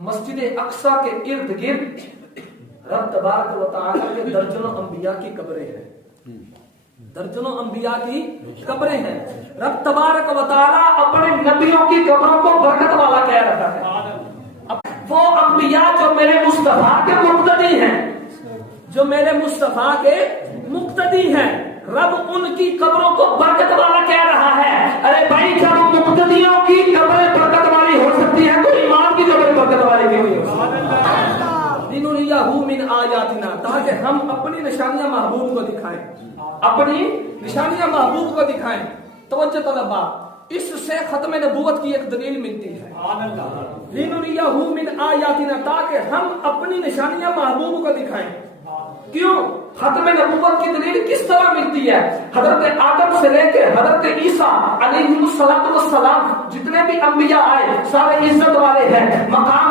مسجد اقصی کے ارد گرد رب تبارک و تعالیٰ کے درجنوں انبیاء کی قبریں ہیں، درجنوں انبیاء کی قبریں ہیں۔ رب تبارک و تعالیٰ اپنے نبیوں کی قبروں کو برکت والا کہہ رہا ہے۔ وہ انبیاء جو میرے مصطفیٰ کے مقتدی ہیں، جو میرے مصطفیٰ کے مقتدی ہیں، رب ان کی قبروں کو برکت والا کہہ رہا ہے۔ ارے بھائی جب مقتدیوں کی قبریں برکت والی ہو سکتی ہے تو ایمان کی قبر برکت والی بھی ہوئی ہو لِنُرِيَهُ مِنْ آیَاتِنَا، تاکہ ہم اپنی نشانیاں محبوب کو دکھائیں، اپنی نشانیاں محبوب کو دکھائیں۔ توجہ طلباء، اس سے ختم نبوت کی ایک دلیل ملتی ہے۔ لِنُرِيَهُ مِنْ آیَاتِنَا، تاکہ ہم اپنی نشانیاں محبوب کو دکھائیں۔ کیوں؟ ختم نبوت کی دلیل کس طرح ملتی ہے؟ حضرت آدم سے لے کے حضرت عیسیٰ علیہ السلام جتنے بھی انبیاء آئے سارے عزت والے ہیں، مقام